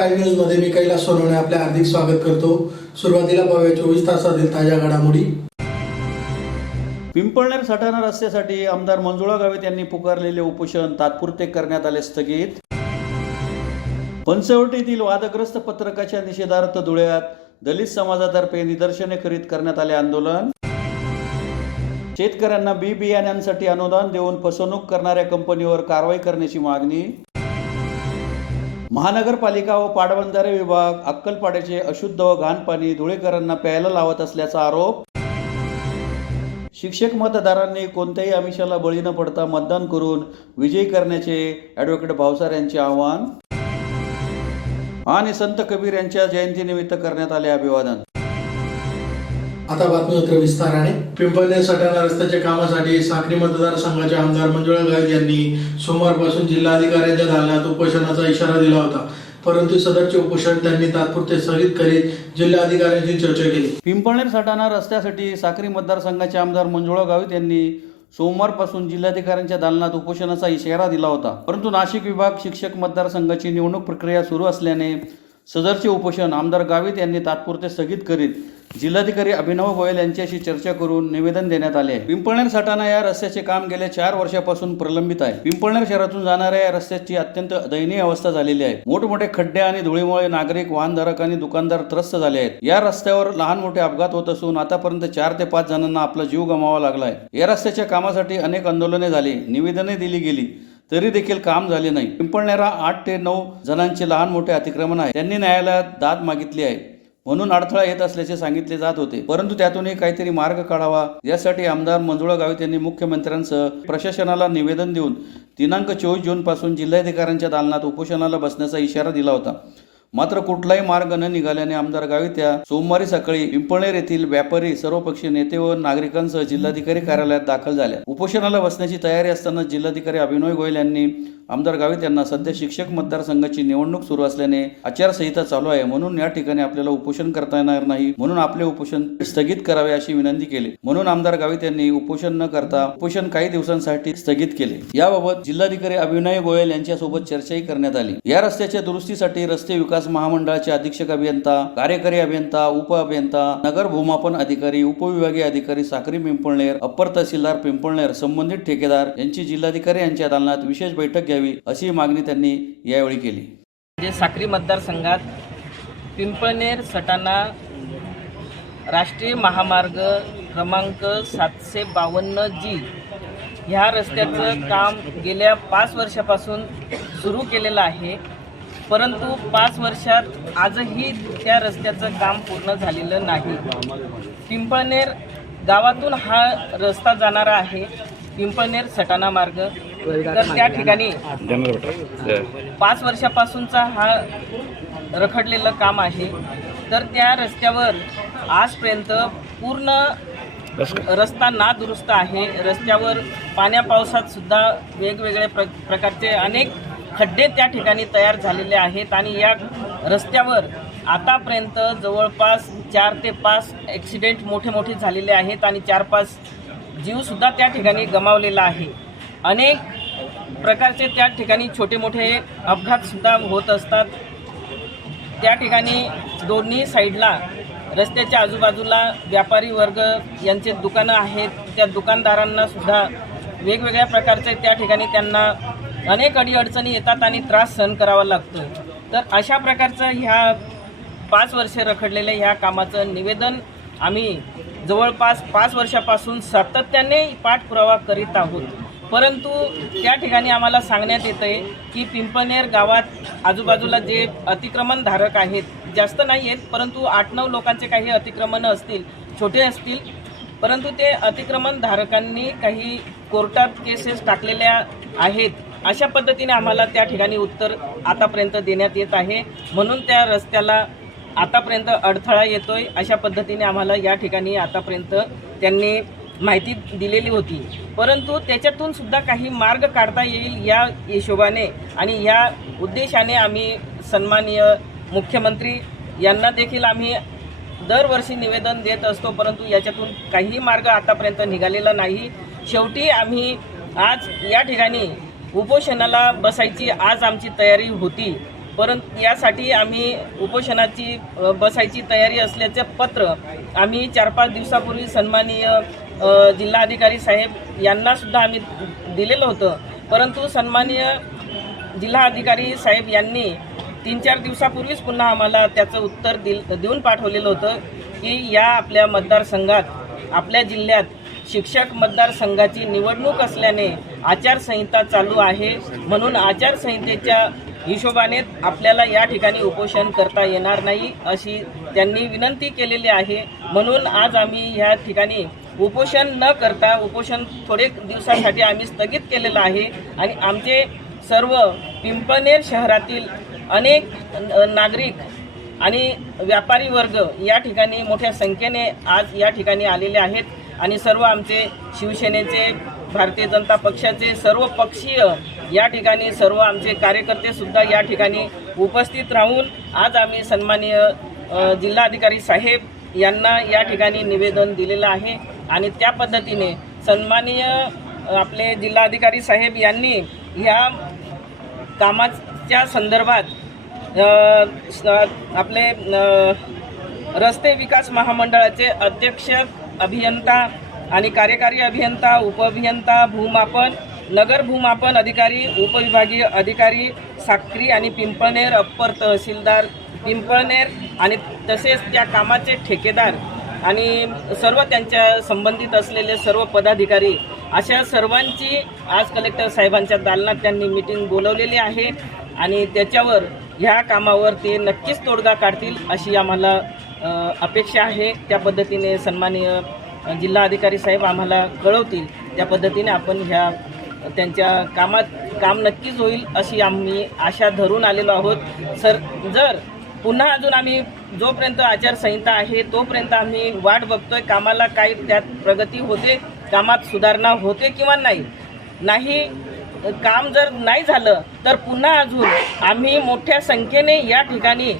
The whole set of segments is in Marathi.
टाइम न्यूज मध्ये मी कैलास सोनवणे आपले हार्दिक स्वागत करतो। सुरुवातीला पाहूया 24 तासातील ताज्या घडामोडी। पिंपळनेर सटाणा रस्त्यासाठी आमदार मंजुळा गावित यांनी पुकारलेले उपोषण तात्पुरते करण्यात आले स्थगित। पंचवटीतील वादग्रस्त पत्रकाच्या निषेधार्थ धुळ्यात दलित समाजातर्फे निदर्शने करीत करण्यात आले आंदोलन। शेतकऱ्यांना बी बियाण्यांसाठी अनुदान देऊन फसवणूक करणाऱ्या कंपनीवर कारवाई करण्याची मागणी। महानगरपालिका व पाटबंधारे विभाग अक्कलपाड्याचे अशुद्ध व घाण पाणी धुळेकरांना प्यायला लावत असल्याचा आरोप। शिक्षक मतदारांनी कोणत्याही आमिषाला बळी न पडता मतदान करून विजयी करण्याचे ॲडव्होकेट भावसार यांचे आवाहन। आणि संत कबीर यांच्या जयंतीनिमित्त करण्यात आले अभिवादन। आता बातमी विस्ताराने। पिंपळनेर सटाणा रस्त्याच्या कामासाठी साक्री मतदारसंघाचे आमदार मंजुळा गावित यांनी सोमवारपासून जिल्हाधिकाऱ्यांच्या दालनात उपोषणाचा इशारा दिला होता, परंतु सदरचे उपोषण त्यांनी तात्पुरते स्थगित करीत जिल्हाधिकाऱ्यांशी चर्चा केली। पिंपळनेर सटाणा रस्त्यासाठी साक्री मतदारसंघाचे आमदार मंजुळा गावित यांनी सोमवारपासून जिल्हाधिकाऱ्यांच्या दालनात उपोषणाचा इशारा दिला होता, परंतु नाशिक विभाग शिक्षक मतदारसंघाची निवडणूक प्रक्रिया सुरू असल्याने सदरचे उपोषण आमदार गावित यांनी तात्पुरते स्थगित करीत जिल्हाधिकारी अभिनव गोयल यांच्याशी चर्चा करून निवेदन देण्यात आले आहे। पिंपळनेर सटाणा या रस्त्याचे काम गेल्या 4 वर्षापासून प्रलंबित आहे। पिंपळनेर शहरातून जाणाऱ्या या रस्त्याची अत्यंत दयनीय अवस्था झालेली आहे। मोठमोठे खड्डे आणि धुळीमुळे नागरिक, वाहनधारक आणि दुकानदार त्रस्त झाले आहेत। या रस्त्यावर लहान मोठे अपघात होत असून आतापर्यंत 4 ते 5 जणांना आपला जीव गमवावा लागला आहे। या रस्त्याच्या कामासाठी अनेक आंदोलने झाली, निवेदने दिली गेली, तरी देखील काम झाले नाही। पिंपळनेरा 8 ते 9 जणांचे लहान मोठे अतिक्रमण आहे। त्यांनी न्यायालयात दाद मागितली आहे, म्हणून अडथळा येत असल्याचे सांगितले जात होते, परंतु त्यातूनही काहीतरी मार्ग काढावा यासाठी आमदार मंजुळा गावित यांनी मुख्यमंत्र्यांसह प्रशासनाला निवेदन देऊन दिनांक 24 जून पासून जिल्हाधिकाऱ्यांच्या दालनात उपोषणाला बसण्याचा इशारा दिला होता। मात्र कुठलाही मार्ग न निघाल्याने आमदार गावित या सोमवारी सकाळी पिंपळनेर येथील व्यापारी, सर्वपक्षीय नेते व नागरिकांसह जिल्हाधिकारी कार्यालयात दाखल झाल्या। उपोषणाला बसण्याची तयारी असताना जिल्हाधिकारी अभिनव गोयल यांनी आमदार गावित यांना सध्या शिक्षक मतदारसंघाची निवडणूक सुरू असल्याने आचारसंहिता चालू आहे, म्हणून या ठिकाणी आपल्याला उपोषण करता येणार नाही, म्हणून आपले उपोषण स्थगित करावे अशी विनंती केली। म्हणून आमदार गावित यांनी उपोषण न करता उपोषण काही दिवसांसाठी स्थगित केले। याबाबत जिल्हाधिकारी अभिनव गोयल यांच्यासोबत चर्चाही करण्यात आली। या रस्त्याच्या दुरुस्तीसाठी रस्ते विकास महामंडळाचे अधीक्षक अभियंता, कार्यकारी अभियंता, उप अभियंता, नगर भूमापन अधिकारी, उपविभागीय अधिकारी साक्री पिंपळनेर, अप्पर तहसीलदार पिंपळनेर, संबंधित ठेकेदार यांची जिल्हाधिकारी यांच्या दालनात विशेष बैठक घ्यावी अशी मागणी त्यांनी यावेळी केली। साक्री मतदारसंघात पिंपळनेर सटाणा राष्ट्रीय महामार्ग क्रमांक 752G ह्या रस्त्याचं काम गेल्या 5 वर्षापासून सुरू केलेलं आहे, परंतु 5 वर्षात आजही त्या रस्त्याचं काम पूर्ण झालेलं नाही। पिंपळनेर गावातून हा रस्ता जाणारा आहे, पिंपळनेर सटाणा मार्ग, तर त्या ठिकाणी 5 वर्षापासूनचा हा रखडलेलं काम आहे। तर त्या रस्त्यावर आजपर्यंत पूर्ण रस्ता नादुरुस्त आहे। रस्त्यावर पाण्या पावसात सुद्धा वेगवेगळ्या प्रकारचे अनेक खड्डे त्या ठिकाणी तयार झालेले आहेत आणि या रस्त्यावर आतापर्यंत जवळपास 4 ते 5 ॲक्सिडेंट मोठे झालेले आहेत आणि 4-5 जीवसुद्धा त्या ठिकाणी गमावलेला आहे। अनेक प्रकारचे त्या ठिकाणी छोटे मोठे अपघातसुद्धा होत असतात। त्या ठिकाणी दोन्ही साईडला रस्त्याच्या आजूबाजूला व्यापारी वर्ग यांचे दुकानं आहेत, त्या दुकानदारांना सुद्धा वेगवेगळ्या प्रकारचे त्या ठिकाणी त्यांना अनेक अडीअडचणी येतात आणि त्रास सहन करावा लागतो। तर अशा प्रकारचं ह्या 5 वर्षे रखडलेल्या ह्या कामाचं निवेदन आम्ही जवळपास 5 वर्षापासून सातत्याने पाठपुरावा करीत आहोत, परंतु त्या ठिकाणी आम्हाला सांगण्यात येतं आहे की पिंपळनेर गावात आजूबाजूला जे अतिक्रमणधारक आहेत, जास्त नाही आहेत, परंतु 8-9 लोकांचे काही अतिक्रमणं असतील, छोटे असतील, परंतु ते अतिक्रमणधारकांनी काही कोर्टात केसेस टाकलेल्या आहेत, अशा पद्धतीने आम्हाला त्या ठिकाणी उत्तर आतापर्यंत देण्यात येत आहे। म्हणून त्या रस्त्याला आतापर्यंत अडथळा येतोय अशा पद्धतीने आम्हाला या ठिकाणी आतापर्यंत त्यांनी माहिती दिलेली होती, परंतु त्याच्यातून सुद्धा काही मार्ग काढता येईल या हिशोबाने आणि या उद्देशाने आम्ही सन्माननीय मुख्यमंत्री यांना देखील आम्ही दरवर्षी निवेदन देत असतो, परंतु याच्यातून काही मार्ग आतापर्यंत निघालेला नाही। शेवटी आम्ही आज या ठिकाणी उपोषणाला बसायची आज आमची तयारी होती, परंतु यासाठी आम्ही उपोषणाची बसायची तयारी असल्याचे पत्र आम्ही 4-5 दिवसापूर्वी सन्माननीय जिल्हाधिकारी साहेब यांना सुद्धा आम्ही दिलेलं होतं. परंतु सन्माननीय जिल्हाधिकारी साहेब यांनी 3-4 दिवसापूर्वीच पुन्हा आम्हाला त्याचं उत्तर देऊन पाठवलेलं होतं की या आपल्या मतदारसंघात, आपल्या जिल्ह्यात शिक्षक मतदारसंघाची निवडणूक असल्याने आचारसंहिता चालू आहे, म्हणून आचारसंहितेच्या हिशोबाने आपल्याला या ठिकाणी उपोषण करता येणार नाही अशी त्यांनी विनंती केलेली आहे. म्हणून आज आम्ही या ठिकाणी उपोषण न करता उपोषण थोडे दिवसासाठी आम्ही स्थगित केलेलं आहे आणि आमचे सर्व पिंपळनेर शहरातील अनेक नागरिक आणि व्यापारी वर्ग या ठिकाणी मोठ्या संख्येने आज या ठिकाणी आलेले आहेत आणि सर्व आमचे शिवसेनेचे, भारतीय जनता पक्षाचे सर्व पक्षीय या ठिकाणी सर्व आमचे कार्यकर्ते सुद्धा या ठिकाणी उपस्थित राहून आज आम्ही सन्माननीय जिल्हाधिकारी साहेब यांना या ठिकाणी निवेदन दिलेलं आहे आणि त्या पद्धतीने सन्माननीय आपले जिल्हाधिकारी साहेब यांनी ह्या कामाच्या संदर्भात आपले रस्ते विकास महामंडळाचे अध्यक्ष अभियंता आणि कार्यकारी अभियंता, उपअभियंता, भूमापन, नगर भूमापन अधिकारी, उपविभागीय अधिकारी, साक्री आणि पिंपळनेर, अप्पर तहसीलदार पिंपळनेर आणि तसेच त्या कामाचे ठेकेदार आणि सर्व त्यांच्या संबंधित असलेले सर्व पदाधिकारी अशा सर्वांची आज कलेक्टर साहेबांच्या दालनात त्यांनी मीटिंग बोलवलेली आहे आणि त्याच्यावर ह्या कामावर ते नक्कीच तोडगा काढतील अशी आम्हाला अपेक्षा आहे. त्या पद्धतीने सन्माननीय जिल्हाधिकारी साहेब आम्हाला कळवतील, त्या पद्धतीने आपण ह्या त्यांच्या काम नक्कीच होईल अशी आम्ही आशा धरून आलेलो आहोत. जर पुन्हा अजून आम्ही जोपर्यंत आचारसंहिता आहे तोपर्यंत आम्ही वाट बघतोय, कामाला काही त्यात प्रगती होते, कामात सुधारणा होते किंवा नाही. काम जर नाही झालं तर पुन्हा अजून आम्ही मोठ्या संख्येने या ठिकाणी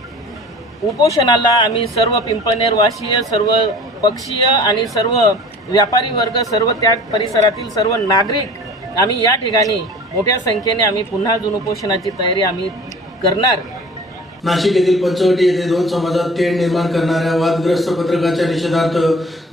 उपोषणाला आम्ही सर्व पिंपळनेरवासीय, सर्व पक्षीय आणि सर्व व्यापारी वर्ग, सर्व त्या परिसरातील सर्व नागरिक आम्ही या ठिकाणी मोठ्या संख्येने आम्ही पुन्हा अजून उपोषणाची तयारी आम्ही करणार. नाशिक येथील पंचवटी येथे 2 समाजात तेढ निर्माण करणाऱ्या वादग्रस्त पत्रकाच्या निषेधार्थ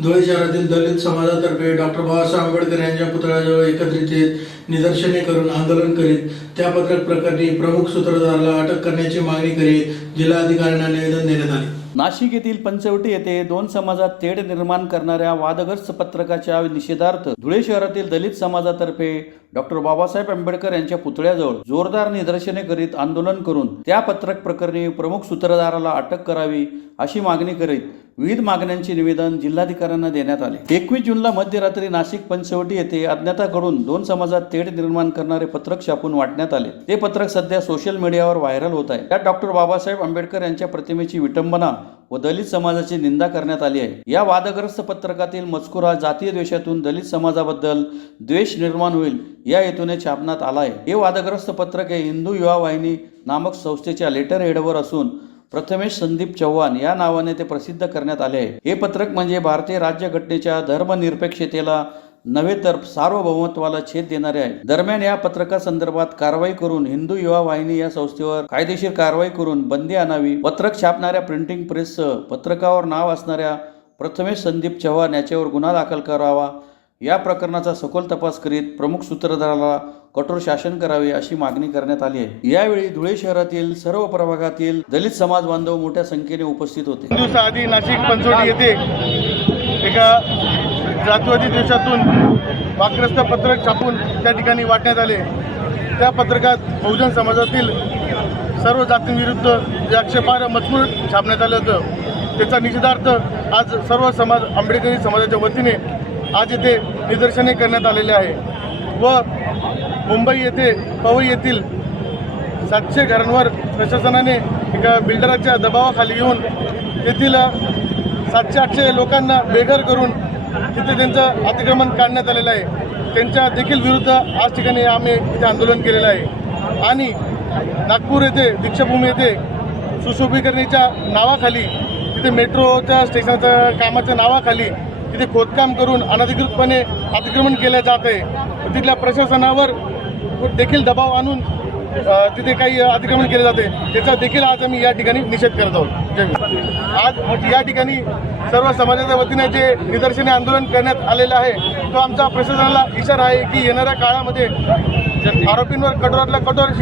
धुळे शहरातील दलित समाजातर्फे डॉक्टर बाबासाहेब आंबेडकर यांच्या पुतळ्याजवळ एकत्रित येत निदर्शने करून आंदोलन करीत त्या पत्रक प्रकरणी प्रमुख सूत्रधाराला अटक करण्याची मागणी करीत जिल्हाधिकाऱ्यांना निवेदन देण्यात आले. नाशिक येथील पंचवटी येथे 2 समाजात तेढ निर्माण करणाऱ्या वादग्रस्त पत्रकाच्या निषेधार्थ धुळे शहरातील दलित समाजातर्फे डॉक्टर बाबासाहेब आंबेडकर यांच्या पुतळ्याजवळ जोरदार निदर्शने करीत आंदोलन करून त्या पत्रक प्रकरणी प्रमुख सूत्रधाराला अटक करावी अशी मागणी करीत विविध मागण्यांचे निवेदन जिल्हाधिकाऱ्यांना देण्यात आले. 21 जूनला मध्यरात्री नाशिक पंचवटी येथे अज्ञाताकडून 2 समाजात तेढ निर्माण करणारे पत्रक छापून वाटण्यात आले. ते पत्रक सध्या सोशल मीडियावर व्हायरल होत आहे. त्यात डॉक्टर बाबासाहेब आंबेडकर यांच्या प्रतिमेची विटंबना व दलित समाजाची निंदा करण्यात आली आहे. या वादग्रस्त पत्रकातील मजकूर हा जातीय द्वेषातून दलित समाजाबद्दल द्वेष निर्माण होईल या हेतूने छापण्यात आला आहे. हे वादग्रस्त पत्रक हे हिंदू युवा वाहिनी नामक संस्थेच्या लेटर हेडवर असून प्रथमेश संदीप चव्हाण या नावाने ते प्रसिद्ध करण्यात आले आहे. हे पत्रक म्हणजे भारतीय राज्यघटनेच्या धर्मनिरपेक्षतेला नव्हे तर सार्वभौमत्वाला छेद देणारे आहे. दरम्यान या पत्रकासंदर्भात कारवाई करून हिंदू युवा वाहिनी या संस्थेवर कायदेशीर कारवाई करून बंदी आणावी. पत्रक छापणाऱ्या प्रिंटिंग प्रेससह पत्रकावर नाव असणाऱ्या प्रथमेश संदीप चव्हाण याच्यावर गुन्हा दाखल करावा. या प्रकरणाचा सखोल तपास करीत प्रमुख सूत्रधाराला कठोर शासन करावे अशी मागणी करण्यात आली आहे. यावेळी धुळे शहरातील सर्व प्रभागातील दलित समाज बांधव मोठ्या संख्येने उपस्थित होते. दिवसाआधी नाशिक पंचवटी येथे एका जातीवादी देशातून वादग्रस्त पत्रक छापून त्या ठिकाणी वाटण्यात आले. त्या पत्रकात बहुजन समाजातील सर्व जातींविरुद्ध जे आक्षेपार्ह मजकूर छापण्यात आलं होतं त्याचा निषेधार्थ आज सर्व समाज आंबेडकरी समाजाच्या वतीने आज येथे निदर्शने करण्यात आलेले आहे व मुंबई येथे पवई येथील 700 घरांवर प्रशासनाने एका बिल्डराच्या दबावाखाली येऊन तेथील 700-800 लोकांना बेघर करून तिथे त्यांचं अतिक्रमण काढण्यात आलेलं आहे. त्यांच्या देखील विरुद्ध आज ठिकाणी आम्ही इथे आंदोलन केलेलं आहे आणि नागपूर येथे दीक्षाभूमी येथे सुशोभीकरणीच्या नावाखाली तिथे मेट्रोच्या स्टेशनच्या कामाच्या नावाखाली तिथे खोदकाम करून अनधिकृतपणे अतिक्रमण केलं जात आहे. तिथल्या प्रशासनावर देखील दबाव आणून तिथे काही अतिक्रमण केले जाते त्याचा देखील आज आम्ही या ठिकाणी निषेध करत आहोत. जय भीम. आज या ठिकाणी सर्व समाजाच्या वतीने जे निदर्शने आंदोलन करण्यात आलेलं आहे तो आमचा प्रशासनाला इशारा आहे की येणाऱ्या काळामध्ये आरोपींवर कठोरातल्या कठोर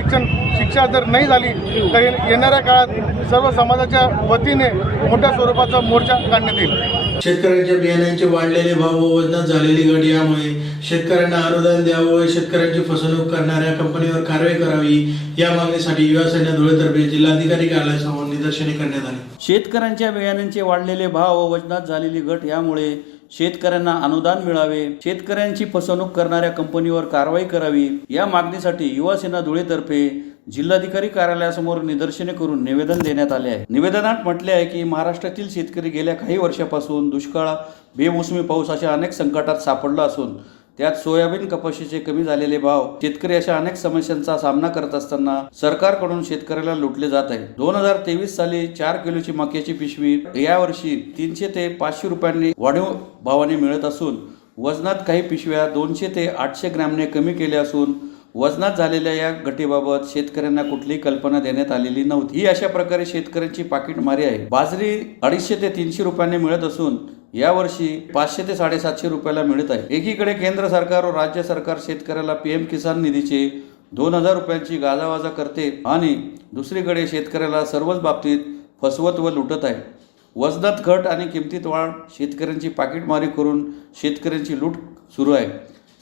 शिक्षा जर नाही झाली तर येणाऱ्या काळात सर्व समाजाच्या वतीने मोठ्या स्वरूपाचा मोर्चा काढण्यात येईल. शेतकऱ्यांच्या बियाण्यांचे वाढलेले भाव व वजनात झालेली घट यामुळे शेतकऱ्यांना अनुदान द्यावं व शेतकऱ्यांची फसवणूक करणाऱ्या कंपनीवर कारवाई करावी या मागणीसाठी युवा सेना धुळेतर्फे जिल्हाधिकारी कार्यालयासमोर निदर्शने करण्यात आली. शेतकऱ्यांच्या बियाण्यांचे वाढलेले भाव व वजनात झालेली घट यामुळे शेतकऱ्यांना अनुदान मिळावे, शेतकऱ्यांची फसवणूक करणाऱ्या कंपनीवर कारवाई करावी या मागणीसाठी युवा सेना धुळेतर्फे जिल्हाधिकारी कार्यालयासमोर निदर्शने करून निवेदन देण्यात आले आहे. निवेदनात म्हटले आहे की महाराष्ट्रातील शेतकरी गेल्या काही वर्षापासून दुष्काळ, बेमोसमी पाऊस अशा अनेक संकटात सापडला असून त्यात सोयाबीन, कपाशीचे कमी झालेले भाव, शेतकरी अशा अनेक समस्यांचा सामना करत असताना सरकारकडून शेतकऱ्याला लुटले जात आहे. 2023 साली 4 किलोची मक्याची पिशवी यावर्षी 300 ते 500 रुपयांनी वाढीव भावाने मिळत असून वजनात काही पिशव्या 200 ते 800 ग्रॅमने कमी केल्या असून वजनात झालेल्या या घटीबाबत शेतकऱ्यांना कुठलीही कल्पना देण्यात आलेली नव्हती. ही अशा प्रकारे शेतकऱ्यांची पाकिटमारी आहे. बाजरी 250 ते 300 रुपयांनी मिळत असून यावर्षी 500 ते 750 रुपयाला मिळत आहे. एकीकडे केंद्र सरकार व राज्य सरकार शेतकऱ्याला PM किसान निधीचे 2000 रुपयांची गाजावाजा करते आणि दुसरीकडे शेतकऱ्याला सर्वच बाबतीत फसवत व लुटत आहे. वजनात घट आणि किमतीत वाढ, शेतकऱ्यांची पाकिटमारी करून शेतकऱ्यांची लूट सुरू आहे.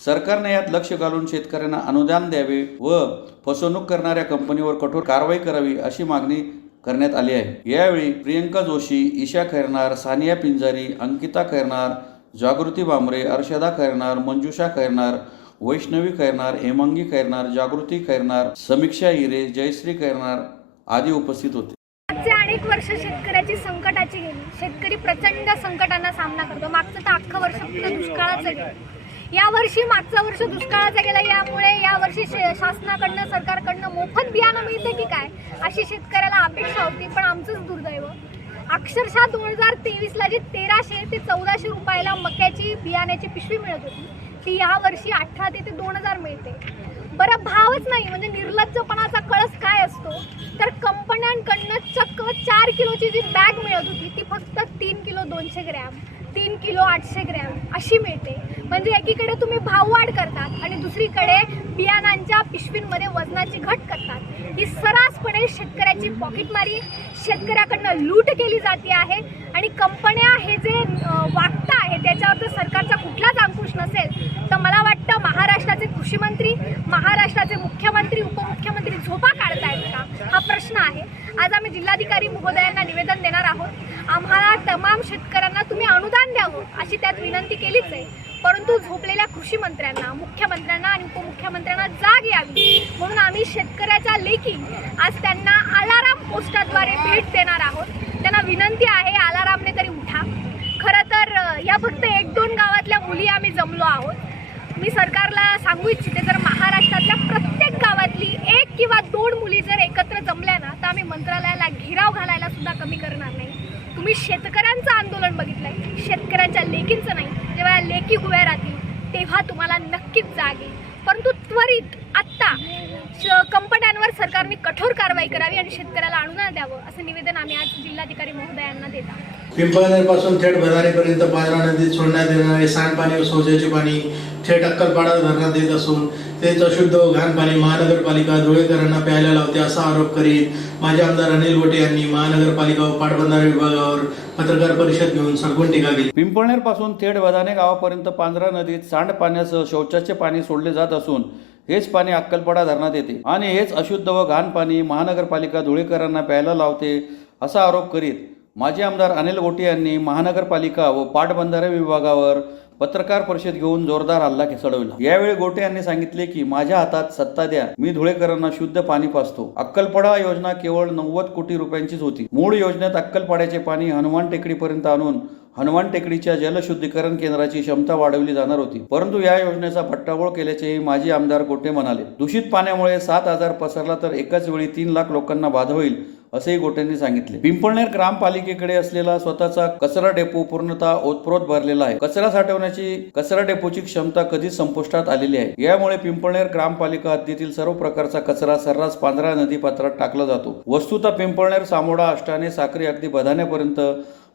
सरकारने यात लक्ष घालून शेतकऱ्यांना अनुदान द्यावे व फसवणूक करणाऱ्या कंपनीवर कठोर कारवाई करावी अशी मागणी करण्यात आली आहे. यावेळी प्रियंका जोशी, ईशा खैरनार, सानिया पिंजारी, अंकिता खैरनार, जागृती बांबरे, अर्षदा खैरनार, मंजुषा खैरनार, वैष्णवी खैरनार, हेमांगी खैरनार, जागृती खैरनार, समीक्षा हिरे, जयश्री खैरनार आदी उपस्थित होते. मागचे अनेक वर्ष शेतकऱ्याची संकटाची गेली. शेतकरी प्रचंड संकटांना सामना करतो. मागचं तर अख्खं वर्ष फक्त दुष्काळाचं गेलं. यावर्षी मागचं वर्ष दुष्काळाचं गेलं. यामुळे यावर्षी शासनाकडनं, सरकारकडनं मोफत बियाणं मिळते की काय अशी शेतकऱ्याला अपेक्षा होती. पण आमचंच दुर्दैव, अक्षरशः 2023ला जी 1300 ते 1400 रुपयाला मक्याची बियाण्याची पिशवी मिळत होती ती यावर्षी 1800 ते 2000 मिळते. बरं, भावच नाही म्हणजे निर्लज्जपणाचा कळस काय असतो तर कंपन्यांकडनं चक्क 4 किलोची जी बॅग मिळत होती ती फक्त 3 किलो 200 ग्रॅम, 3 किलो 800 ग्रॅम अशी मिळते. म्हणजे एकीकडे तुम्ही भाववाढ करतात आणि दुसरीकडे बियाणांच्या पिशवींमध्ये वजनाची घट करतात. ही सर्रासपणे शेतकऱ्याची पॉकेटमारी, शेतकऱ्याकडनं लूट केली जाते आहे. आणि कंपन्या हे जे वागता आहे त्याच्यावर जर सरकारचा कुठलाच अंकुश नसेल तर मला वाटतं महाराष्ट्राचे कृषी मंत्री, महाराष्ट्राचे मुख्यमंत्री, उपमुख्यमंत्री झोपा काढतायत का हा प्रश्न आहे. आज आम्ही जिल्हाधिकारी महोदयांना निवेदन देणार आहोत. आम्हाला तमाम शेतकऱ्यांना तुम्ही अनुदान द्यावं अशी त्यात विनंती केलीच आहे. परंतु झोपलेल्या कृषी मंत्र्यांना, मुख्यमंत्र्यांना आणि उपमुख्यमंत्र्यांना जाग यावी म्हणून आम्ही शेतकऱ्याच्या लेखी आज त्यांना अलाराम पोस्टाद्वारे भेट देणार आहोत. त्यांना विनंती आहे अलारामने तरी उठा. खरं तर या फक्त 1-2 गावातल्या मुली आम्ही जमलो आहोत. मी सरकारला सांगू इच्छिते जर महाराष्ट्रातल्या प्रत्येक गावातली 1 किंवा 2 मुली जर एकत्र जमल्या ना तर आम्ही मंत्रालयाला घेराव घालायला सुद्धा कमी करणार नाही. तुम्ही शेतकऱ्यांचं आंदोलन बघितलंय, शेतकऱ्यांच्या लेकींचं नाही. जेव्हा लेकी उभ्या राहतील तेव्हा तुम्हाला नक्कीच जाग येईल. परंतु त्वरित आत्ता कंपन्यांवर सरकारने कठोर कारवाई करावी आणि शेतकऱ्याला अनुदान द्यावं असं निवेदन आम्ही आज जिल्हाधिकारी महोदयांना देत आहोत. पिंपळनेर पासून थेट भदारीपर्यंत पांढरा नदीत सोडण्यात येणारे सांडपाणी व शौचाचे पाणी थेट अक्कलपाडा धरणात येत असून तेच अशुद्ध व घाण पाणी महानगरपालिका धुळेकरांना प्यायला लावते असा आरोप करीत माजी आमदार अनिल गोटे यांनी महानगरपालिका व पाटबंधारे विभागावर पत्रकार परिषद घेऊन सडकून टीका केली. पिंपळनेर पासून थेट वदाने गावापर्यंत पांढरा नदीत सांडपाण्यासह शौचाचे पाणी सोडले जात असून हेच पाणी अक्कलपाडा धरणात येते आणि हेच अशुद्ध व घाण पाणी महानगरपालिका धुळेकरांना प्यायला लावते असा आरोप करीत माजी आमदार अनिल गोटे यांनी महानगरपालिका व पाटबंधारे विभागावर पत्रकार परिषद घेऊन जोरदार हल्ला चढवला. यावेळी गोटे यांनी सांगितले की माझ्या हातात सत्ता द्या, मी धुळेकरांना शुद्ध पाणी पाजतो. अक्कलपाडा योजना केवळ 90 कोटी रुपयांचीच होती. मूळ योजनेत अक्कलपाड्याचे पाणी हनुमान टेकडीपर्यंत आणून हनुमान टेकडीच्या जलशुद्धीकरण केंद्राची क्षमता वाढवली जाणार होती. परंतु या योजनेचा पट्टाबोळ केल्याचेही माजी आमदार गोटे म्हणाले. दूषित पाण्यामुळे 7 आजार पसरला तर एकाच वेळी 3 लाख लोकांना बाधा होईल असेही गोटेंनी सांगितले. पिंपळनेर ग्रामपालिकेकडे असलेला स्वतःचा कचरा डेपो पूर्णतः ओतप्रोत भरलेला आहे. कचरा साठवण्याची कचरा डेपोची क्षमता कधीच संपुष्टात आलेली आहे. यामुळे पिंपळनेर ग्रामपालिका हद्दीतील सर्व प्रकारचा कचरा सर्रास पांढरा नदीपात्रात टाकला जातो. वस्तुतः पिंपळनेर, सामोडा, अष्टाने, साक्री अगदी बधाण्यापर्यंत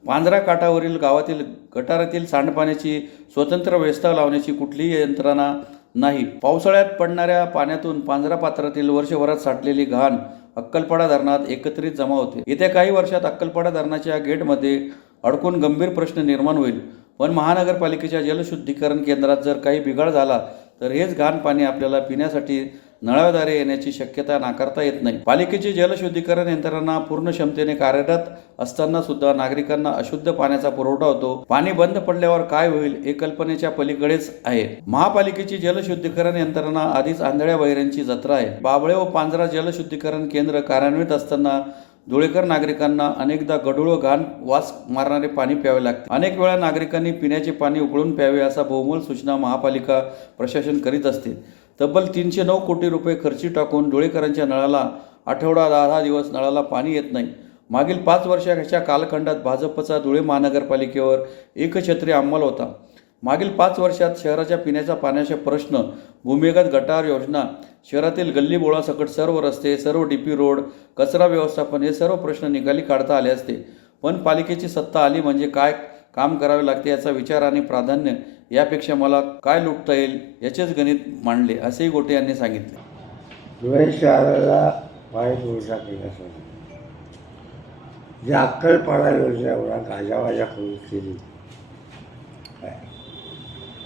पांढरा काठावरील गावातील गटारातील सांडपाण्याची स्वतंत्र व्यवस्था लावण्याची कुठलीही यंत्रणा नाही. पावसाळ्यात पडणाऱ्या पाण्यातून पांढरा पात्रातील वर्षभरात साठलेली घाण अक्कलपाडा धरणात एकत्रित जमा होते. येत्या काही वर्षात अक्कलपाडा धरणाच्या गेटमध्ये अडकून गंभीर प्रश्न निर्माण होईल. पण महानगरपालिकेच्या जलशुद्धीकरण केंद्रात जर काही बिघाड झाला तर हेच घाण पाणी आपल्याला पिण्यासाठी नळाद्वारे येण्याची शक्यता नाकारता येत नाही. पालिकेची जलशुद्धीकरण यंत्रणा पूर्ण क्षमतेने कार्यरत असताना सुद्धा नागरिकांना अशुद्ध पाण्याचा पुरवठा होतो. पाणी बंद पडल्यावर काय होईल हे कल्पनेच्या पलीकडेच आहे. महापालिकेची जलशुद्धीकरण यंत्रणा आधीच आंधळ्या बहिऱ्यांची जत्रा आहे. बाबळे व पांजरा जलशुद्धीकरण केंद्र कार्यान्वित असताना धुळेकर नागरिकांना अनेकदा गढूळ घाण वास मारणारे पाणी प्यावे लागते. अनेक वेळा नागरिकांनी पिण्याचे पाणी उकळून प्यावे असा बहुमोल सूचना महापालिका प्रशासन करीत असते. तब्बल 309 कोटी रुपये खर्ची टाकून धुळेकरांच्या नळाला आठवडा 10 दिवस नळाला पाणी येत नाही. मागील 5 वर्षाच्या कालखंडात भाजपचा धुळे महानगरपालिकेवर एकछत्री अंमल होता. मागील 5 वर्षात शहराच्या पिण्याच्या पाण्याचे प्रश्न, भूमिगत गटार योजना, शहरातील गल्लीबोळासकट सर्व रस्ते, सर्व DP रोड, कचरा व्यवस्थापन हे सर्व प्रश्न निकाली काढता आले असते. पण पालिकेची सत्ता आली म्हणजे काय काम करावे लागते याचा विचार आणि प्राधान्य यापेक्षा मला काय लुटता येईल याचेच गणित मांडले, असेही गोटे यांनी सांगितले. धुळे शहराला पाणी पुरवठा केल्यासाठी जी अक्कलपाडा योजना एवढा गाजावाजा करून केली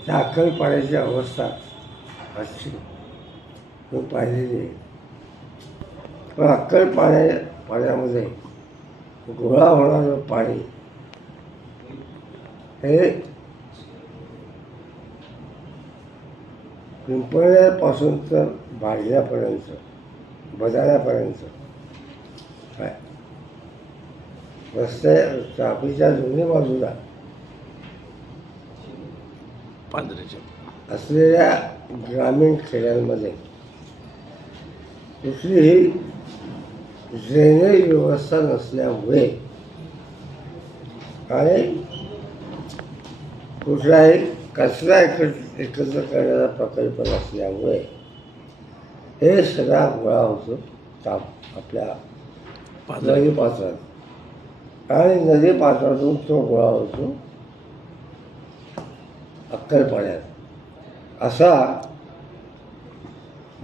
त्या अक्कलपाड्याची अवस्था अशी मी पाहिलेली आहे. पण पाण्यामध्ये गोळा होणारं पाणी हे पिंपळनेरपासून तर बाजल्यापर्यंत, बदाण्यापर्यंत काय रस्ते चापीच्या दोन्ही बाजूला असलेल्या ग्रामीण खेड्यांमध्ये कुठलीही ड्रेनेज व्यवस्था नसल्यामुळे आणि कुठलाही कचरा एकत्र करण्याचा प्रकल्प नसल्यामुळे हे सगळा गोळा होतो आपल्या नदीपात्रात आणि नदीपात्रातून तो गोळा होतो अक्कलपाड्यात. असा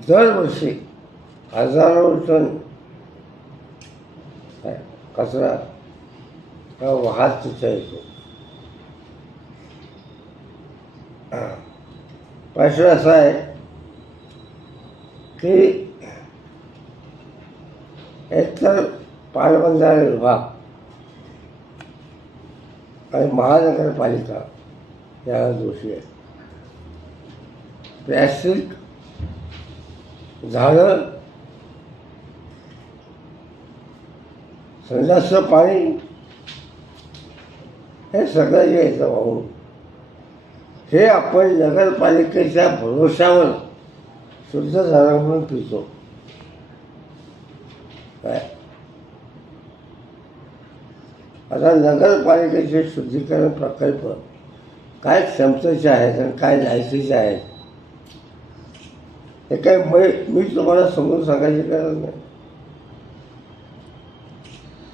दरवर्षी हजारो टन कचरा वाहत तिथे येतो. प्रश्न असा आहे की एकतर पाटबंधारे विभाग आणि महानगरपालिका याला दोषी आहे. प्लॅस्टिक, झाडं, संडासचं पाणी हे सगळं जे येतं वाहून हे आपण नगरपालिकेच्या भरोशावर शुद्ध झालं म्हणून पितो. काय आता नगरपालिकेचे शुद्धीकरण प्रकल्प काय क्षमतेचे आहेत आणि काय लायकीचे आहेत हे काय मी तुम्हाला समजून सांगायची गरज नाही.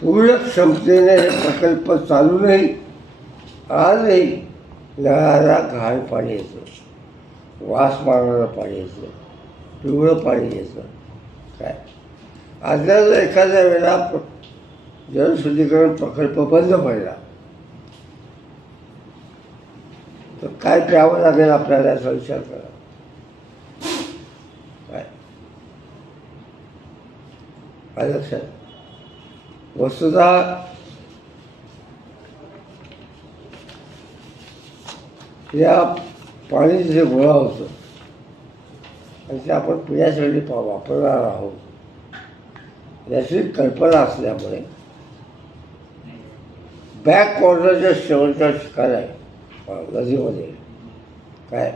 पूर्ण क्षमतेने हे प्रकल्प चालूनही आजही नळाला घाण पाणी येतं, वास मारणारं पाणी येतं, पिवळं पाणी येतं. काय आजल्या जर एखाद्या वेळेला जलशुद्धीकरण प्रकल्प बंद पडला तर काय प्यावं लागेल आपल्याला याचा विचार करा. काय काय लक्षात वस्तुतः या पाणी जे गोळा होतं आणि ते आपण पिण्यासाठी वापरणार आहोत याची कल्पना असल्यामुळे बॅकवॉटरच्या शेवटच्या ठिकाणी आहे नदीमध्ये काय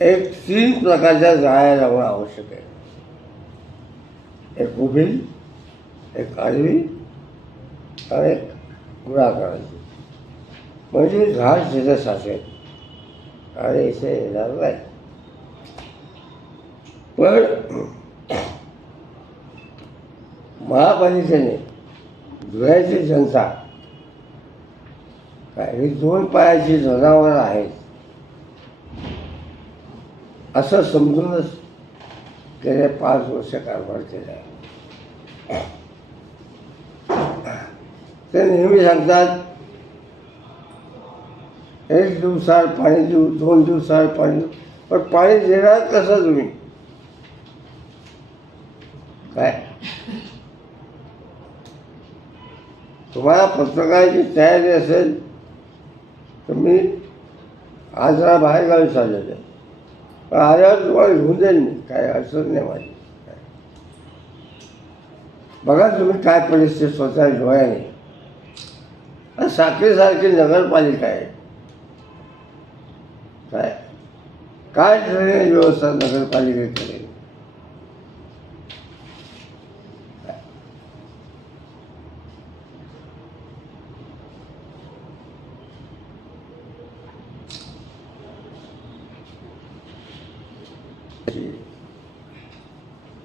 एक 3 प्रकारच्या जाळ्या लावणं आवश्यक आहे. एक उभी, एक आडवी आणि एक गुळा करायची, म्हणजे झाड तिथं साचेल आणि इथे येणार नाही. पण महापालिकेने धुळ्याची जनता काय ही 2 पायाची जनावरं आहेत असं समजूनच गेले 5 वर्ष कारभार केला आहे. ते नेहमी सांगतात 1 दिवसाआड पाणी देऊ, 2 दिवसाआड पाणी देऊ, पण पाणी देणार कसं तुम्ही? काय तुम्हाला पत्रकाराची तयारी असेल तर मी आज जरा बाहेरगावी चाललेलं आहे, पण आल्यावर तुम्हाला घेऊन जाईल मी, काय अडचण नाही माझी. बघा तुम्ही काय परिस्थिती स्वतः डोळ्याने. आणि साखरेसारखी नगरपालिका आहे, काय ड्रेनेज व्यवस्था नगरपालिकेत करेल?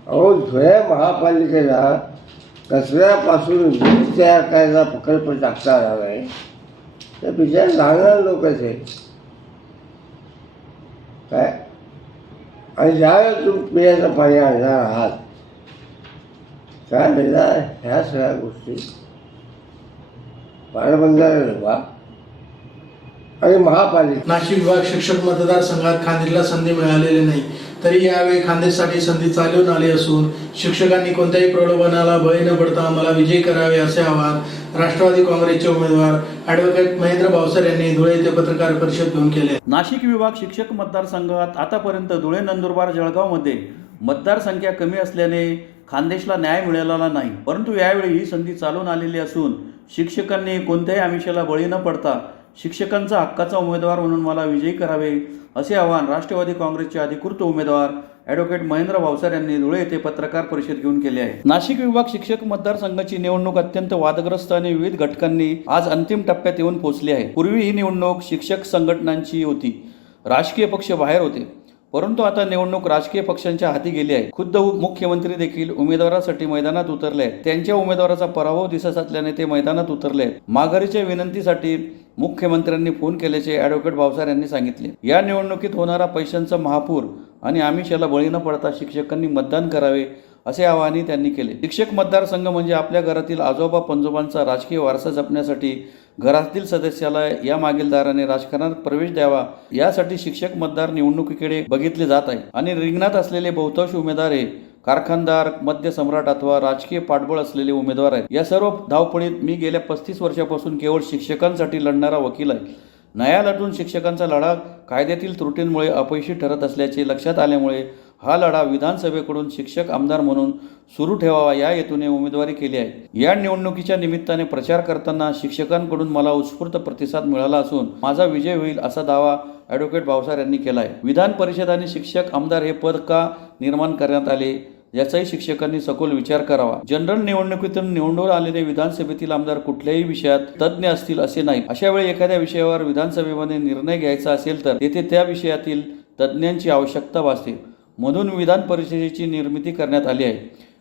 अहो, धुळे महापालिकेला कचऱ्यापासून वीज तयार करायचा प्रकल्प टाकता आला नाही, तर बिचारे लहान लोकच आहे काय. आणि ज्यावेळेस तुम्ही पिण्याचं पाणी आणणार आहात त्यावेळेला ह्या सगळ्या गोष्टी पाटबंधारे आणि महापालिका. नाशिक विभाग शिक्षक मतदारसंघात खांदेशला संधी मिळालेली नाही, तरी यावेळी खानदेशसाठी संधी चालवून आली असून शिक्षकांनी कोणत्याही प्रलोभनाला बळी न पडता आम्हाला विजयी करावे असे आवाहन राष्ट्रवादी काँग्रेसचे उमेदवार ॲडव्होकेट महेंद्र भावसर यांनी धुळे येथे पत्रकार परिषद घेऊन केले. नाशिक विभाग शिक्षक मतदारसंघात आतापर्यंत धुळे, नंदुरबार, जळगावमध्ये मतदारसंख्या कमी असल्याने खानदेशला न्याय मिळालेला नाही, परंतु यावेळी ही संधी चालून आलेली असून शिक्षकांनी कोणत्याही आमिषाला बळी न पडता शिक्षकांचा हक्काचा उमेदवार म्हणून मला विजयी करावे असे आवाहन राष्ट्रवादी काँग्रेसचे अधिकृत उमेदवार ॲडव्होकेट महेंद्र भावसर यांनी धुळे येथे पत्रकार परिषद घेऊन केली आहे. नाशिक विभाग शिक्षक मतदारसंघाची निवडणूक अत्यंत वादग्रस्त आणि विविध घटकांनी आज अंतिम टप्प्यात येऊन पोहोचली आहे. पूर्वी ही निवडणूक शिक्षक संघटनांची होती, राजकीय पक्ष बाहेर होते, परंतु आता निवडणूक राजकीय पक्षांच्या हाती गेली आहे. खुद्द मुख्यमंत्री देखील उमेदवारासाठी मैदानात उतरले आहेत. त्यांच्या उमेदवाराचा पराभव दिसत असल्याने ते मैदानात उतरले आहेत. माघारीच्या विनंतीसाठी मुख्यमंत्र्यांनी फोन केल्याचे ॲडव्होकेट भावसर यांनी सांगितले. या निवडणुकीत होणारा पैशांचा महापूर आणि आमिषाला बळी न पडता शिक्षकांनी मतदान करावे असे आवाहनही त्यांनी केले. शिक्षक मतदारसंघ म्हणजे आपल्या घरातील आजोबा पंजोबांचा राजकीय वारसा जपण्यासाठी घरातील सदस्याला या मागील दाराने राजकारणात प्रवेश द्यावा यासाठी शिक्षक मतदार निवडणुकीकडे बघितले जात आहे. आणि रिंगणात असलेले बहुतांश उमेदवार हे कारखानदार, मद्य सम्राट अथवा राजकीय पाठबळ असलेले उमेदवार आहेत. या सर्व धावपळीत मी गेल्या 35 वर्षापासून केवळ शिक्षकांसाठी लढणारा वकील आहे. न्यायालयातून शिक्षकांचा लढा कायद्यातील त्रुटींमुळे अपयशी ठरत असल्याचे लक्षात आल्यामुळे हा लढा विधानसभेकडून शिक्षक आमदार म्हणून सुरू ठेवावा या हेतूने उमेदवारी केली आहे. या निवडणुकीच्या निमित्ताने प्रचार करताना शिक्षकांकडून मला उत्स्फूर्त प्रतिसाद मिळाला असून माझा विजय होईल असा दावा ॲडव्होकेट भावसर यांनी केला आहे. विधान परिषद आणि शिक्षक आमदार हे पद का निर्माण करण्यात आले याचाही शिक्षकांनी सखोल विचार करावा. जनरल निवडणुकीतून निवडून आलेले विधानसभेतील आमदार कुठल्याही विषयात तज्ज्ञ असतील असे नाही. अशा वेळी एखाद्या विषयावर विधानसभेमध्ये निर्णय घ्यायचा असेल तर तेथे त्या विषयातील तज्ज्ञांची आवश्यकता भासते. म्हणून विधान परिषदेची निर्मिती करण्यात आली आहे.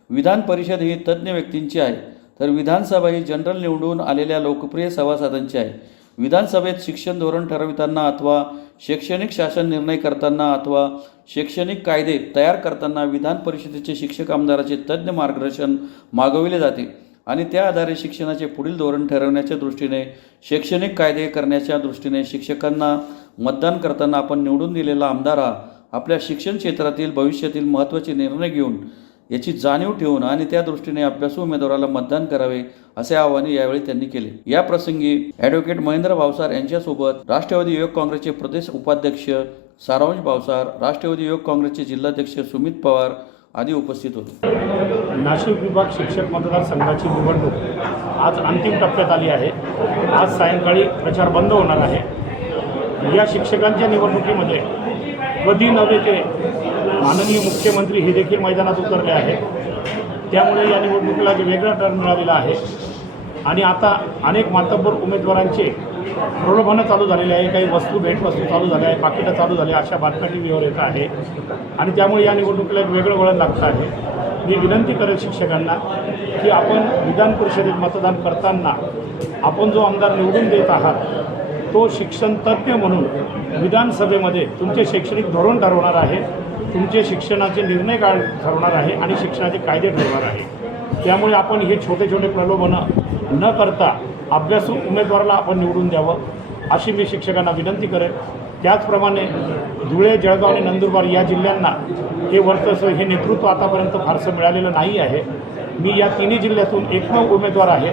विधान परिषद ही तज्ज्ञ व्यक्तींची आहे, तर विधानसभा ही जनरल निवडून आलेल्या लोकप्रिय सभासदांची आहे. विधानसभेत शिक्षण धोरण ठरविताना अथवा शैक्षणिक शासन निर्णय करताना अथवा शैक्षणिक कायदे तयार करताना विधान परिषदेचे शिक्षक आमदाराचे तज्ज्ञ मार्गदर्शन मागविले जाते आणि त्या आधारे शिक्षणाचे पुढील धोरण ठरवण्याच्या दृष्टीने शैक्षणिक कायदे करण्याच्या दृष्टीने शिक्षकांना मतदान करताना आपण निवडून दिलेला आमदार हा आपल्या शिक्षण क्षेत्रातील भविष्यातील महत्त्वाचे निर्णय घेऊन याची जाणीव ठेवून आणि त्या दृष्टीने अभ्यासू उमेदवाराला मतदान करावे असे आवाहन यावेळी त्यांनी केले. या प्रसंगी ॲडव्होकेट महेंद्र भावसार यांच्यासोबत राष्ट्रवादी युवक काँग्रेसचे प्रदेश उपाध्यक्ष सारांश भावसार, राष्ट्रवादी युवक काँग्रेसचे जिल्हाध्यक्ष सुमित पवार आदी उपस्थित होते. नाशिक विभाग शिक्षक मतदारसंघाची निवडणूक आज अंतिम टप्प्यात आली आहे. आज सायंकाळी प्रचार बंद होणार आहे. या शिक्षकांच्या निवडणुकीमध्ये कधी नव्हे ते माननीय मुख्यमंत्री हे देखील मैदानात उतरले आहेत. त्यामुळे या निवडणुकीला जे वेगळा टर्न मिळालेला आहे आणि आता अनेक मातब्बर उमेदवारांचे प्रलोभनं चालू झालेले आहे, काही भेटवस्तू चालू झाल्या आहे, पाकिटं चालू झाली, अशा बातम्या टी व्हीवर येत आहे आणि त्यामुळे या निवडणुकीला एक वेगळं वळण लागतं आहे. मी विनंती करेल शिक्षकांना की आपण विधान परिषदेत मतदान करताना आपण जो आमदार निवडून देत आहात तो शिक्षण तज्ज्ञ म्हणून विधानसभेमध्ये तुमचे शैक्षणिक धोरण ठरवणार आहे, तुमचे शिक्षणाचे निर्णय ठरवणार आहे आणि शिक्षणाचे कायदे ठरवणार आहे. त्यामुळे आपण हे छोटे छोटे प्रलोभनं न करता अभ्यासू उमेदवाराला आपण निवडून द्यावं अशी मी शिक्षकांना विनंती करेन. त्याचप्रमाणे धुळे, जळगाव आणि नंदुरबार या जिल्ह्यांना हे वर्चस्व, हे नेतृत्व आतापर्यंत फारसं मिळालेलं नाही आहे. मी या तिन्ही जिल्ह्यातून एकमेव उमेदवार आहे,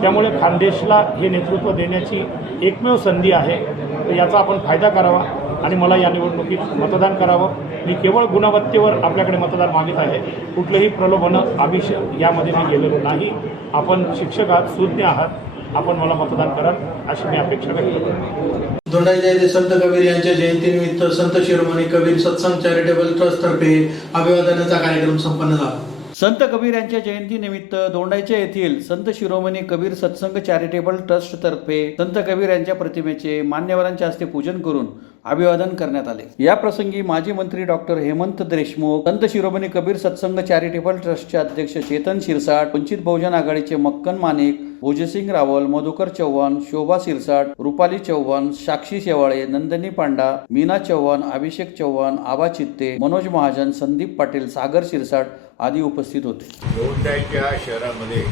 त्यामुळे खानदेशला हे नेतृत्व देण्याची एकमेव संधी आहे. तर याचा आपण फायदा करावा आणि मला या निवडणुकीत मतदान करावं. मी केवळ गुणवत्तेवर आपल्याकडे मतदान मागित आहे, कुठलेही प्रलोभनं आमिष यामध्ये मी गेलेलो नाही. आपण शिक्षक आहात, सुज्ञ आहात, आपण मला मतदान कराल अशी मी अपेक्षा व्यक्त करतो. दोंडाईच्या येथे संत कबीर यांच्या जयंतीनिमित्त संत शिरोमणी कबीर सत्संग चॅरिटेबल ट्रस्टतर्फे अभिवादनाचा कार्यक्रम संपन्न झाला. संत कबीर यांच्या जयंतीनिमित्त दोंडाईच्या येथील संत शिरोमणी कबीर सत्संग चॅरिटेबल ट्रस्टतर्फे संत कबीर यांच्या प्रतिमेचे मान्यवरांच्या हस्ते पूजन करून अभिवादन करण्यात आले. या प्रसंगी माजी मंत्री डॉक्टर हेमंत देशमुख, संत शिरोमणी कबीर सत्संग चॅरिटेबल ट्रस्टचे अध्यक्ष चेतन शिरसाट, वंचित बहुजन आघाडीचे मक्कन मानिक, भोजसिंग रावल, मधुकर चव्हाण, शोभा शिरसाट, रुपाली चव्हाण, साक्षी शेवाळे, नंदिनी पांडा, मीना चव्हाण, अभिषेक चव्हाण, आबा चित्ते, मनोज महाजन, संदीप पाटील, सागर शिरसाट आदी उपस्थित होते. दोंडाईच्या शहरामध्ये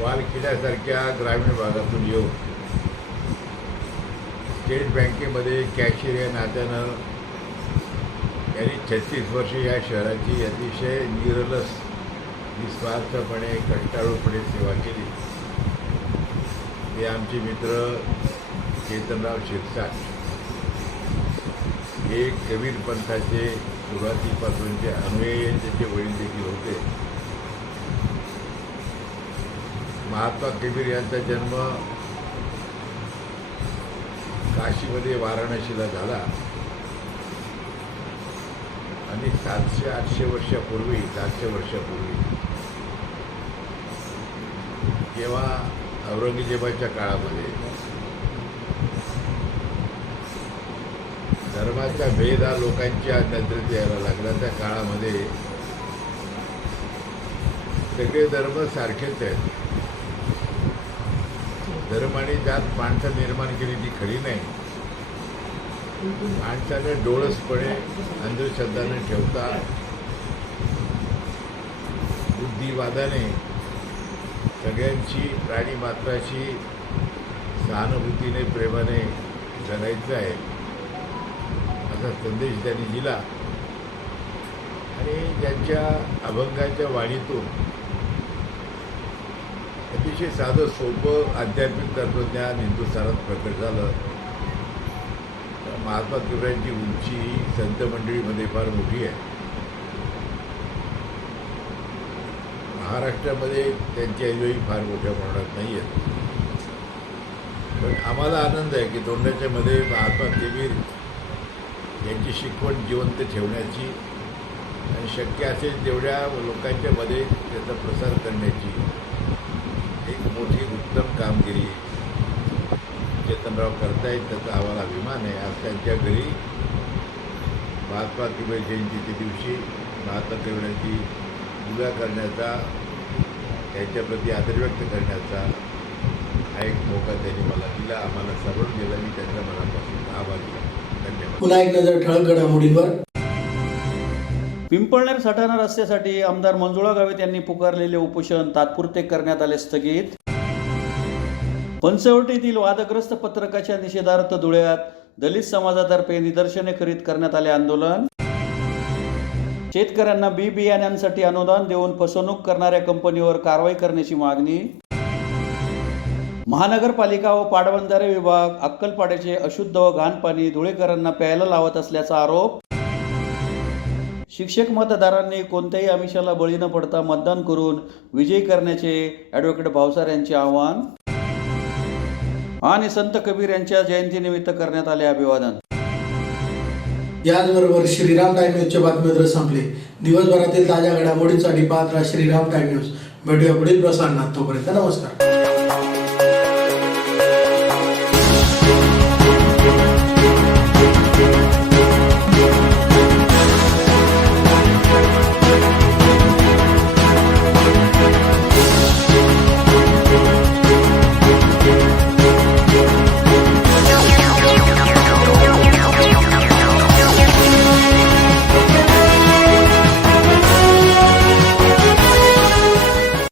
वालखेड्यासारख्या ग्रामीण भागातून येऊन स्टेट बँकेमध्ये कॅशियर या नात्यानं यांनी 36 वर्षे या शहराची अतिशय निरलस, निस्वार्थपणे, कंटाळूपणे सेवा केली. हे आमचे मित्र चेतनराव शिरसाट हे कबीर पंथाचे सुरुवातीपासूनचे अन्वयी, त्याचे वडील देखील होते. महात्मा कबीर यांचा जन्म काशीमध्ये वाराणसीला झाला आणि 700-800 वर्षापूर्वी जेव्हा औरंगजेबाच्या काळामध्ये धर्माचा भेद हा लोकांच्या नजरेत यायला लागला, त्या काळामध्ये सगळे धर्म सारखेच आहेत. धर्म आणि जात माणसं निर्माण केली ती खरी नाही. माणसाने डोळसपणे, अंधश्रद्धा न ठेवता, बुद्धिवादाने सगळ्यांची, प्राणीमात्राशी सहानुभूतीने, प्रेमाने जगायचं आहे असा संदेश त्यांनी दिला. आणि ज्यांच्या अभंगाच्या वाणीतून अतिशय साधं सोपं आध्यात्मिक तत्त्वज्ञान हिंदुस्थानात प्रकट झालं. महात्मा कबीरांची उंची ही संत मंडळीमध्ये फार मोठी आहे. महाराष्ट्रामध्ये त्यांची ऐवजी फार मोठ्या प्रमाणात नाही आहेत. पण आम्हाला आनंद आहे की दोंडाच्यामध्ये महात्मा कबीर यांची शिकवण जिवंत ठेवण्याची आणि शक्य असेल तेवढ्या लोकांच्या मध्ये त्याचा प्रसार करण्याची एक मोठी उत्तम कामगिरी चेतनराव करतायत. त्याचा आम्हाला अभिमान आहे. आज त्यांच्या घरी महात्मा कबीर जयंतीच्या दिवशी महात्मा कबीरांची पूजा करण्याचा, त्यांच्याप्रती आदर व्यक्त करण्याचा हा एक मौका त्यांनी मला दिला, आम्हाला सर्वच दिला. मी त्यांच्या मनापासून आभारी आहे. धन्यवाद. पुन्हा एक नजर ठळक घडामोडींवर. पिंपळनेर सटाणा रस्त्यासाठी आमदार मंजुळा गावित यांनी पुकारलेले उपोषण तात्पुरते करण्यात आले स्थगित. पंचवटीतील वादग्रस्त पत्रकाच्या निषेधार्थ धुळ्यात दलित समाजातर्फे निदर्शने करीत करण्यात आले आंदोलन. शेतकऱ्यांना बी बियाण्यांसाठी अनुदान देऊन फसवणूक करणाऱ्या कंपनीवर कारवाई करण्याची मागणी. महानगरपालिका व पाटबंधारे विभाग अक्कलपाड्याचे अशुद्ध व घाण पाणी धुळेकरांना प्यायला लावत असल्याचा आरोप. शिक्षक मतदारांनी कोणत्याही आमिषाला बळी न पडता मतदान करून विजयी करण्याचे ॲडव्होकेट भावसार यांचे आवाहन. आणि संत कबीर यांच्या जयंतीनिमित्त करण्यात आले अभिवादन. याचबरोबर श्रीराम टाइम न्यूजचे बातमीपत्र संपले. दिवसभरातील ताज्या घडामोडींसाठी पाहत राहा श्रीराम टाइम न्यूज. भेटूया पुढील प्रसारणात. तोपर्यंत नमस्कार.